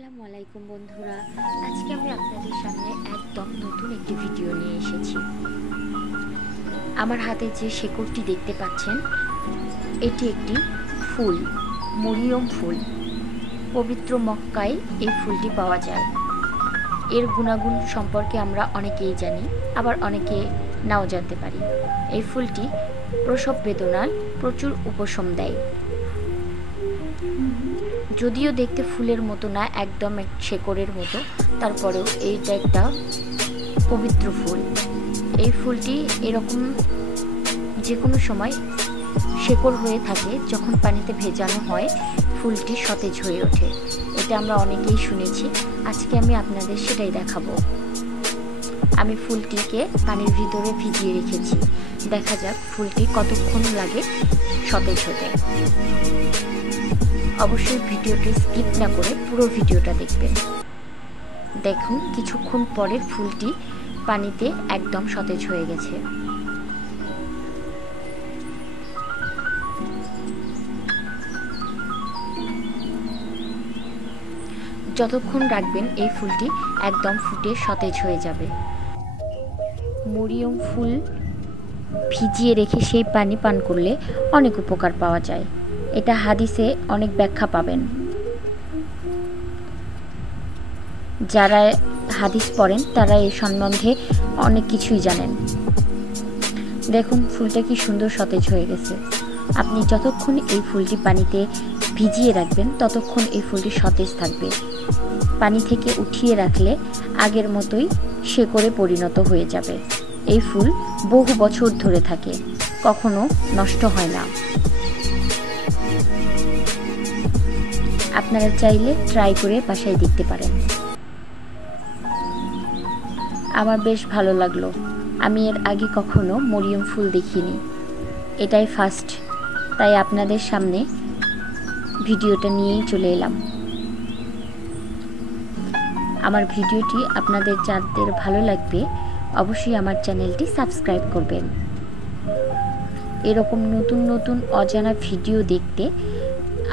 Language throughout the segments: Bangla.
আসসালামু আলাইকুম বন্ধুরা, আজকে আমি আপনাদের সামনে একদম নতুন একটি ভিডিও নিয়ে এসেছি। আমার হাতে যে শেকড়টি দেখতে পাচ্ছেন, এটি একটি ফুল, মরিয়ম ফুল। পবিত্র মক্কায় এই ফুলটি পাওয়া যায়। এর গুণাগুণ সম্পর্কে আমরা অনেকেই জানি, আবার অনেকে নাও জানতে পারি। এই ফুলটি প্রসব বেদনার প্রচুর উপশম দেয়। যদিও দেখতে ফুলের মতো না, একদম শেকড়ের মতো, তারপরেও এইটা একটা পবিত্র ফুল। এই ফুলটি এরকম যে কোনো সময় শেকড় হয়ে থাকে, যখন পানিতে ভেজানো হয় ফুলটি সতেজ হয়ে ওঠে। এটা আমরা অনেকেই শুনেছি। আজকে আমি আপনাদের সেটাই দেখাবো। আমি ফুলটিকে পানির ভিতরে ভিজিয়ে রেখেছি। দেখা যাক ফুলটি কতক্ষণ লাগে সতেজ হতে। অবশ্যই ভিডিওটি স্কিপ না করে পুরো ভিডিওটা দেখবেন। দেখুন, কিছুক্ষণ পরে ফুলটি পানিতে একদম সতেজ হয়ে গেছে। যতক্ষণ রাখবেন এই ফুলটি একদম ফুটে সতেজ হয়ে যাবে। মরিয়ম ফুল ভিজিয়ে রেখে সেই পানি পান করলে অনেক উপকার পাওয়া যায়। এটা হাদিসে অনেক ব্যাখ্যা পাবেন। যারা হাদিস পড়েন তারা এই সম্বন্ধে অনেক কিছুই জানেন। দেখুন ফুলটা কি সুন্দর সতেজ হয়ে গেছে। আপনি যতক্ষণ এই ফুলটি পানিতে ভিজিয়ে রাখবেন ততক্ষণ এই ফুলটি সতেজ থাকবে। পানি থেকে উঠিয়ে রাখলে আগের মতোই শেকড়ে পরিণত হয়ে যাবে। এই ফুল বহু বছর ধরে থাকে, কখনো নষ্ট হয় না। আপনারা চাইলে ট্রাই করে বাসায় দেখতে পারেন। আমার বেশ ভালো লাগলো। আমি এর আগে কখনো মরিয়ম ফুল দেখিনি, এটাই ফার্স্ট। তাই আপনাদের সামনে ভিডিওটা নিয়েই চলে এলাম। আমার ভিডিওটি আপনাদের যাদের ভালো লাগবে অবশ্যই আমার চ্যানেলটি সাবস্ক্রাইব করবেন। এরকম নতুন নতুন অজানা ভিডিও দেখতে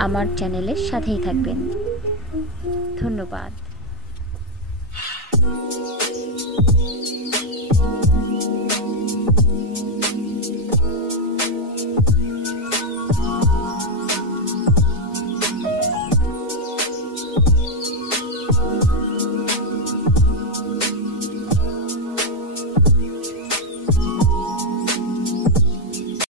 আমার চ্যানেলের সাথেই থাকবেন। ধন্যবাদ।